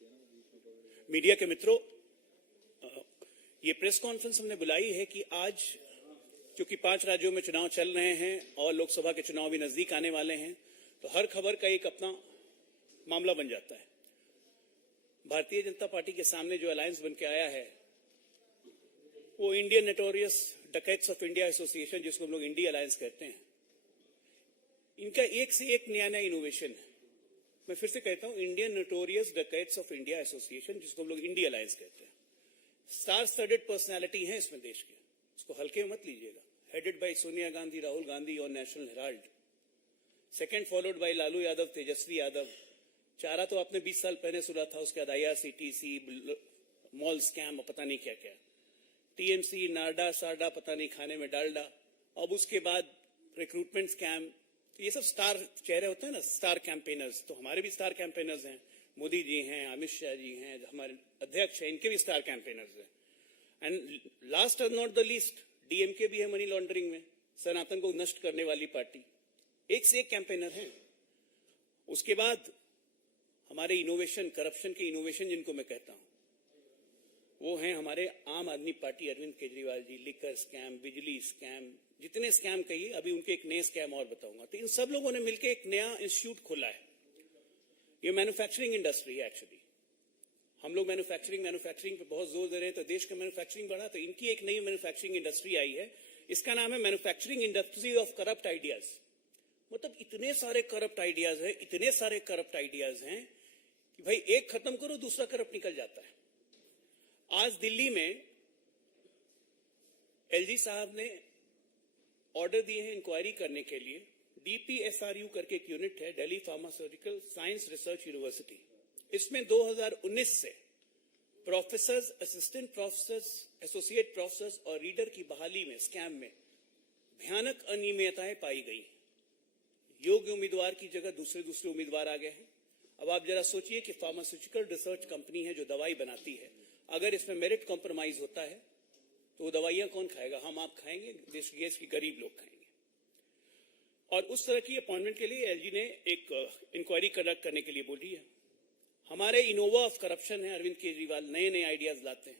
Media के मित्रों, ये प्रेस कॉन्फ्रेंस हमने बुलाई है कि आज क्योंकि 5 राज्यों में चुनाव चल रहे हैं और लोकसभा के चुनाव भी नजदीक आने वाले हैं, तो हर खबर का एक अपना मामला बन जाता है। भारतीय जनता पार्टी के सामने जो अलायंस बन के आया है वो Indian notorious dacoits of India association, जिसको हम लोग इंडी अलायंस कहते हैं, इनका एक से एक नया नया इनोवेशन है। मैं फिर से कहता हूं, Indian notorious dacoits of India association, जिसको हम लोग इंडी अलायंस कहते हैं। स्टार स्टडेड पर्सनैलिटी है इसमें देश के, इसको हल्के में मत लीजिएगा। हेडेड बाय सोनिया गांधी, राहुल गांधी और National Herald, second followed by Lalu Yadav, Tejashwi Yadav. चारा तो आपने 20 साल पहले सुना था, उसके बाद IRCTC, मॉल स्कैम, पता नहीं क्या क्या, TMC, नारडा सारडा, पता नहीं खाने में डालडा, अब उसके बाद रिक्रूटमेंट स्कैम। तो ये सब स्टार चेहरे होते हैं ना, स्टार कैंपेनर्स। तो हमारे भी स्टार कैंपेनर्स हैं, मोदी जी हैं, अमित शाह जी हैं, हमारे अध्यक्ष हैं, इनके भी स्टार कैंपेनर्स हैं। एंड लास्ट और नॉट द लीस्ट, DMK भी है मनी लॉन्ड्रिंग में, सनातन को नष्ट करने वाली पार्टी। एक से एक कैंपेनर है। उसके बाद हमारे इनोवेशन, करप्शन के इनोवेशन जिनको मैं कहता हूं, वो हैं हमारे आम आदमी party, Arvind Kejriwal ji. Liquor scam, बिजली स्कैम, जितने स्कैम कहिए, अभी उनके एक नए स्कैम और बताऊंगा। तो इन सब लोगों ने मिलकर एक नया इंस्टीट्यूट खोला है। ये मैन्युफैक्चरिंग इंडस्ट्री है एक्चुअली। हम लोग मैन्युफैक्चरिंग पे बहुत जोर दे रहे हैं, तो देश का मैन्युफैक्चरिंग बढ़ा, तो इनकी एक नई मैन्युफैक्चरिंग इंडस्ट्री आई है। इसका नाम है manufacturing industry of corrupt ideas. मतलब इतने सारे करप्ट आइडियाज हैं, इतने सारे करप्ट आइडियाज हैं कि भाई एक खत्म करो, दूसरा करप्ट निकल जाता है। आज दिल्ली में LG साहब ने ऑर्डर दिए हैं इंक्वायरी करने के लिए। DPSRU करके एक यूनिट है, Delhi pharmaceutical science research university. इसमें 2019 से professors, assistant professors, associate professors और रीडर की बहाली में, स्कैम में भयानक अनियमितताएं पाई गई। योग्य उम्मीदवार की जगह दूसरे उम्मीदवार आ गए हैं। अब आप जरा सोचिए कि फार्मास्यूटिकल रिसर्च कंपनी है जो दवाई बनाती है, अगर इसमें मेरिट कॉम्प्रोमाइज होता है तो वो दवाइयां कौन खाएगा? हम आप खाएंगे, देश के गरीब लोग खाएंगे। और उस तरह की अपॉइंटमेंट के लिए LG ने एक इंक्वायरी कंडक्ट करने के लिए बोली है। हमारे इनोवा ऑफ करप्शन है अरविंद केजरीवाल, नए नए आइडियाज लाते हैं।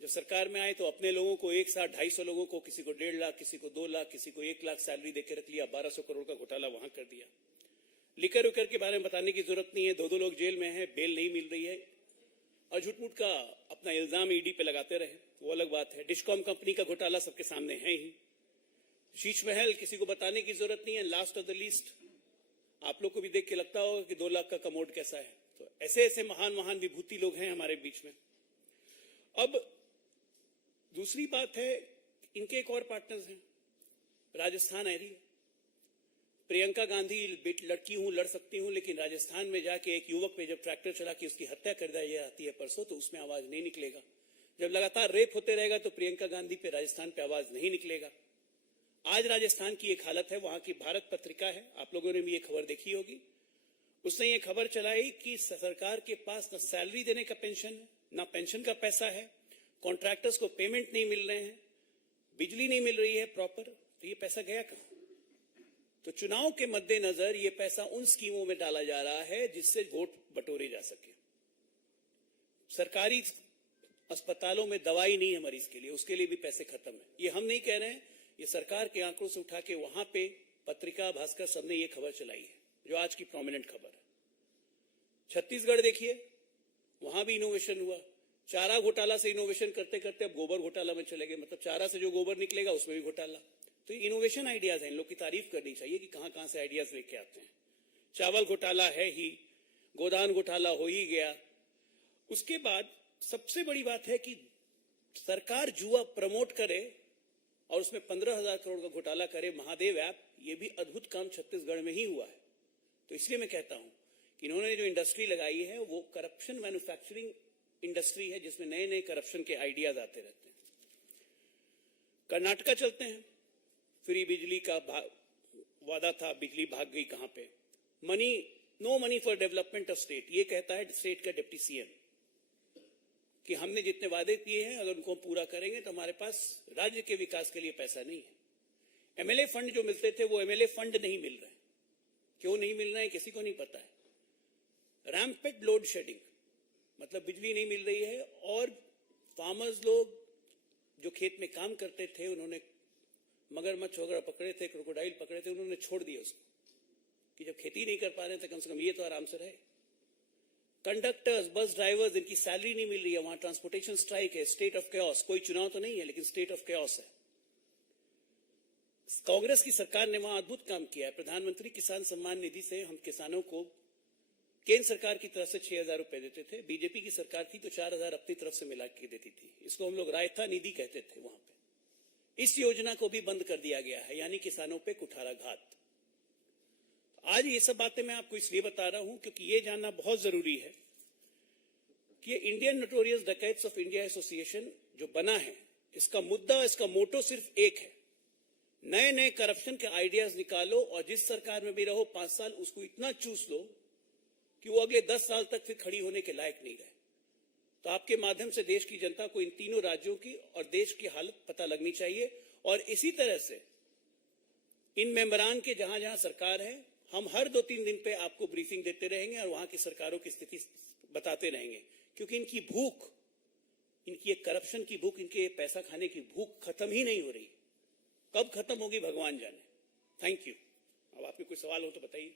जब सरकार में आए तो अपने लोगों को एक साथ 250 लोगों को, किसी को 1.5 लाख, किसी को 2 लाख, किसी को 1 लाख सैलरी देकर रख लिया। 1200 करोड़ का घोटाला वहां कर दिया। लिकर उकर के बारे में बताने की जरूरत नहीं है, 2 लोग जेल में हैं, बेल नहीं मिल रही है, और झूठ-मूठ का अपना इल्जाम ED पे लगाते रहे, वो अलग बात है। डिस्कॉम कंपनी का घोटाला सबके सामने है ही। शीश महल किसी को बताने की जरूरत नहीं है। लास्ट ऑफ द लीस्ट, आप लोग को भी देख के लगता होगा कि 2 लाख का कमोड कैसा है। तो ऐसे ऐसे महान महान विभूति लोग हैं हमारे बीच में। अब दूसरी बात है, इनके एक और पार्टनर्स हैं, राजस्थान एरिया। प्रियंका गांधी लड़की हूं, लड़ सकती हूं, लेकिन राजस्थान में जाके एक युवक पे जब ट्रैक्टर चला के उसकी हत्या कर दी जाती है परसों, तो उसमें आवाज नहीं निकलेगा। जब लगातार रेप होते रहेगा तो प्रियंका गांधी पे, राजस्थान पे आवाज नहीं निकलेगा। आज राजस्थान की एक हालत है, वहां की भारत पत्रिका है, आप लोगों ने भी ये खबर देखी होगी। उसने ये खबर चलाई कि सरकार के पास न सैलरी देने का पेंशन है, ना पेंशन का पैसा है, कॉन्ट्रैक्टर्स को पेमेंट नहीं मिल रहे हैं, बिजली नहीं मिल रही है प्रॉपर। तो ये पैसा गया कहां? तो चुनाव के मद्देनजर ये पैसा उन स्कीमों में डाला जा रहा है जिससे वोट बटोरे जा सके। सरकारी अस्पतालों में दवाई नहीं है मरीज के लिए, उसके लिए भी पैसे खत्म है। ये हम नहीं कह रहे हैं, ये सरकार के आंकड़ों से उठा के वहां पे पत्रिका, भास्कर सबने ये खबर चलाई है, जो आज की प्रोमिनेंट खबर है। छत्तीसगढ़ देखिए, वहां भी इनोवेशन हुआ। चारा घोटाला से इनोवेशन करते करते अब गोबर घोटाला में चले गए। मतलब चारा से जो गोबर निकलेगा उसमें भी घोटाला। तो इनोवेशन आइडियाज हैं, इन लोग की तारीफ करनी चाहिए कि कहां कहां से आइडियाज लेके आते हैं। चावल घोटाला है ही, गोदान घोटाला हो ही गया। उसके बाद सबसे बड़ी बात है कि सरकार जुआ प्रमोट करे और उसमें 15,000 करोड़ का घोटाला करे। महादेव ऐप, ये भी अद्भुत काम छत्तीसगढ़ में ही हुआ है। तो इसलिए मैं कहता हूं कि इन्होंने जो इंडस्ट्री लगाई है वो करप्शन मैन्युफैक्चरिंग इंडस्ट्री है, जिसमें नए नए करप्शन के आइडियाज आते रहते हैं। कर्नाटका चलते हैं। फ्री बिजली का वादा था, बिजली भाग गई कहां पे? No money for development of state, ये कहता है स्टेट का डिप्टी CM कि हमने जितने वादे किए हैं अगर उनको पूरा करेंगे तो हमारे पास राज्य के विकास के लिए पैसा नहीं है। MLA फंड जो मिलते थे वो MLA फंड नहीं मिल रहे। क्यों नहीं मिल रहे हैं किसी को नहीं पता है। रैम्पेंट लोड शेडिंग, मतलब बिजली नहीं मिल रही है, और फार्मर्स लोग जो खेत में काम करते थे, उन्होंने मगरमच्छ वगैरह पकड़े थे, क्रोकोडाइल पकड़े थे, उन्होंने छोड़ दिया उसको कि जब खेती नहीं कर पा रहे थे कम से कम ये तो आराम से रहे। कंडक्टर्स, बस ड्राइवर्स, इनकी सैलरी नहीं मिल रही है, वहां ट्रांसपोर्टेशन स्ट्राइक है, स्टेट ऑफ कैओस। कोई चुनाव तो नहीं है लेकिन स्टेट ऑफ कैओस है। कांग्रेस की सरकार ने वहां अद्भुत काम किया है। प्रधानमंत्री किसान सम्मान निधि से हम किसानों को केंद्र सरकार की तरफ से 6,000 रुपए देते थे। बीजेपी की सरकार थी तो 4,000 अपनी तरफ से मिला के देती थी। इसको हम लोग रायता निधि कहते थे वहां पे। इस योजना को भी बंद कर दिया गया है, यानी किसानों पे कुठाराघात। आज ये सब बातें मैं आपको इसलिए बता रहा हूं क्योंकि ये जानना बहुत जरूरी है कि Indian notorious dacoits of India association जो बना है, इसका मुद्दा, इसका मोटो सिर्फ एक है, नए नए करप्शन के आइडियाज निकालो और जिस सरकार में भी रहो 5 साल उसको इतना चूस लो कि वो अगले 10 साल तक फिर खड़ी होने के लायक नहीं रहे। तो आपके माध्यम से देश की जनता को इन तीनों राज्यों की और देश की हालत पता लगनी चाहिए, और इसी तरह से इन मेंबरान के जहां जहां सरकार है, हम हर 2-3 दिन पे आपको ब्रीफिंग देते रहेंगे और वहां की सरकारों की स्थिति बताते रहेंगे, क्योंकि इनकी भूख, इनकी एक करप्शन की भूख, इनके पैसा खाने की भूख खत्म ही नहीं हो रही। कब खत्म होगी भगवान जाने। Thank you. अब आपके कोई सवाल हो तो बताइए।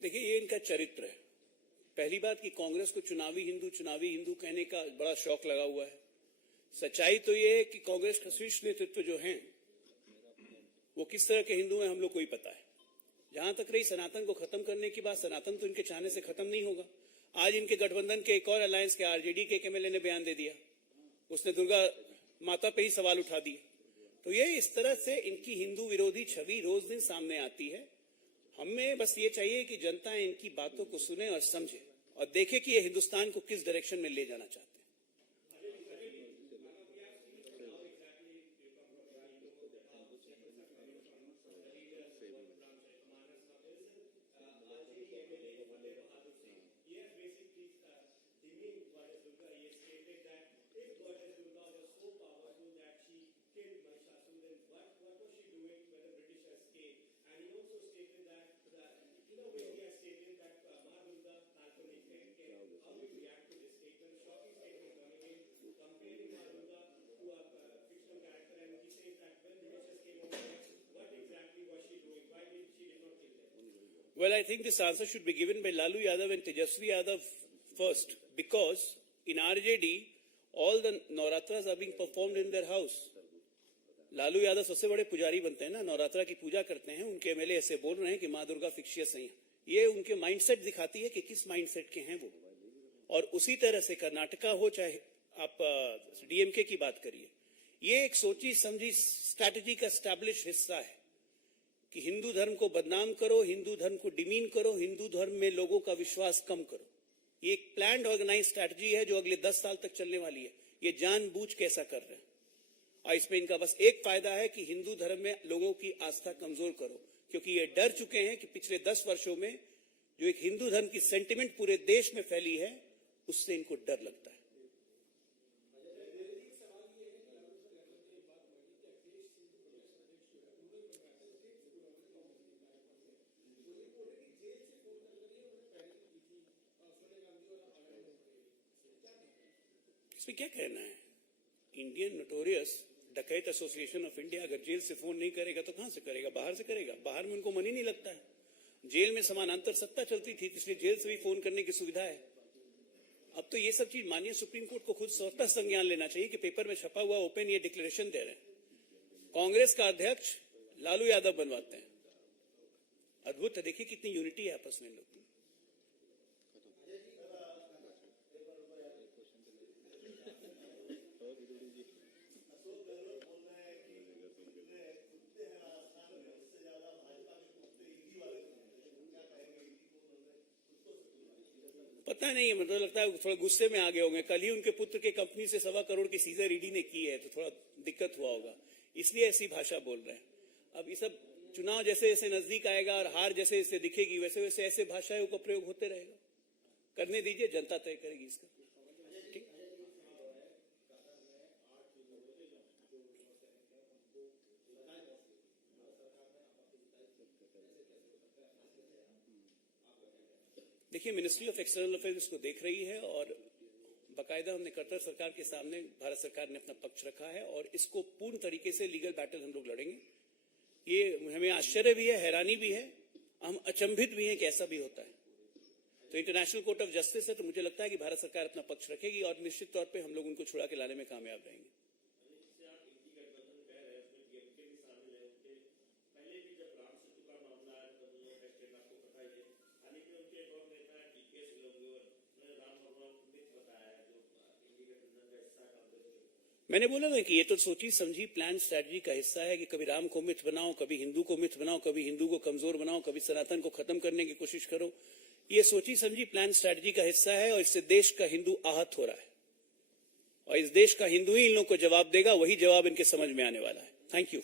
देखिए, ये इनका चरित्र है। पहली बात कि कांग्रेस को चुनावी हिंदू कहने का बड़ा शौक लगा हुआ है। सच्चाई तो ये है कि कांग्रेस का शीर्ष नेतृत्व जो है वो किस तरह के हिंदू हैं हम लोग को ही पता है। जहां तक रही सनातन को खत्म करने की बात, सनातन तो इनके चाहने से खत्म नहीं होगा। आज इनके गठबंधन के एक और अलायंस के आरजेडी के एमएलए ने बयान दे दिया, उसने दुर्गा माता पे ही सवाल उठा दिए। तो ये इस तरह से इनकी हिंदू विरोधी छवि रोज दिन सामने आती है। हमें बस ये चाहिए कि जनता इनकी बातों को सुने और समझे और देखे कि ये हिंदुस्तान को किस डायरेक्शन में ले जाना चाहते हैं। Well, I think this answer should be given by Lalu Yadav and Tejasvi Yadav first, because in RJD, all the Navratras are being performed in their house. Lalu Yadav सबसे बड़े पुजारी बनते हैं ना, नवरात्रा की पूजा करते हैं। उनके एमएलए ऐसे बोल रहे हैं कि माँ दुर्गा फिक्शियस हैं। ये उनके माइंडसेट दिखाती है कि किस माइंडसेट के हैं वो। और उसी तरह से कर्नाटका हो, चाहे आप डीएमके की बात करिए, ये एक सोची समझी स्ट्रैटेजी का एस्टैब्लिश हिस्सा है कि हिंदू धर्म को बदनाम करो, हिंदू धर्म को डिमीन करो, हिंदू धर्म में लोगों का विश्वास कम करो। ये एक प्लान्ड ऑर्गेनाइज स्ट्रैटेजी है जो अगले 10 साल तक चलने वाली है। ये जानबूझ के ऐसा कर रहे हैं और इसमें इनका बस एक फायदा है कि हिंदू धर्म में लोगों की आस्था कमजोर करो, क्योंकि ये डर चुके हैं कि पिछले 10 वर्षों में जो एक हिंदू धर्म की सेंटिमेंट पूरे देश में फैली है, उससे इनको डर लगता है। इसमें क्या कहना है? इंडियन नोटोरियस डकैत एसोसिएशन ऑफ इंडिया अगर जेल से फोन नहीं करेगा तो कहां से करेगा? बाहर से करेगा। बाहर में उनको मन ही नहीं लगता है। जेल में समानांतर सत्ता चलती थी, इसलिए जेल से भी फोन करने की सुविधा है। अब तो ये सब चीज माननीय सुप्रीम कोर्ट को खुद स्वतः संज्ञान लेना चाहिए कि पेपर में छपा हुआ ओपन ये डिक्लेरेशन दे रहे हैं। कांग्रेस का अध्यक्ष लालू यादव बनवाते हैं। अद्भुत है। देखिए कितनी यूनिटी है आपस में लोग। पता नहीं, मतलब लगता है थोड़ा गुस्से में आ गए होंगे। कल ही उनके पुत्र के कंपनी से 1.25 करोड़ की सीजर ईडी ने की है, तो थोड़ा दिक्कत हुआ होगा। इसलिए ऐसी भाषा बोल रहे हैं। अब ये सब चुनाव जैसे जैसे नजदीक आएगा और हार जैसे जैसे दिखेगी वैसे वैसे ऐसे भाषाओं का प्रयोग होते रहेगा। करने दीजिए, जनता तय करेगी इसका। ठीक। देखिए, मिनिस्ट्री ऑफ एक्सटर्नल अफेयर्स इसको देख रही है और बाकायदा हमने कतर सरकार के सामने भारत सरकार ने अपना पक्ष रखा है और इसको पूर्ण तरीके से लीगल बैटल हम लोग लड़ेंगे। ये हमें आश्चर्य भी है, हैरानी भी है, हम अचंभित भी हैं कि ऐसा भी होता है। तो इंटरनेशनल कोर्ट ऑफ जस्टिस है, तो मुझे लगता है कि भारत सरकार अपना पक्ष रखेगी और निश्चित तौर पे हम लोग उनको छुड़ा के लाने में कामयाब रहेंगे। मैंने बोला ना कि ये तो सोची समझी प्लान स्ट्रैटेजी का हिस्सा है कि कभी राम को मिथ बनाओ, कभी हिंदू को मिथ बनाओ, कभी हिंदू को कमजोर बनाओ, कभी सनातन को खत्म करने की कोशिश करो। ये सोची समझी प्लान स्ट्रैटेजी का हिस्सा है और इससे देश का हिंदू आहत हो रहा है और इस देश का हिंदू ही इन लोगों को जवाब देगा, वही जवाब इनके समझ में आने वाला है। Thank you.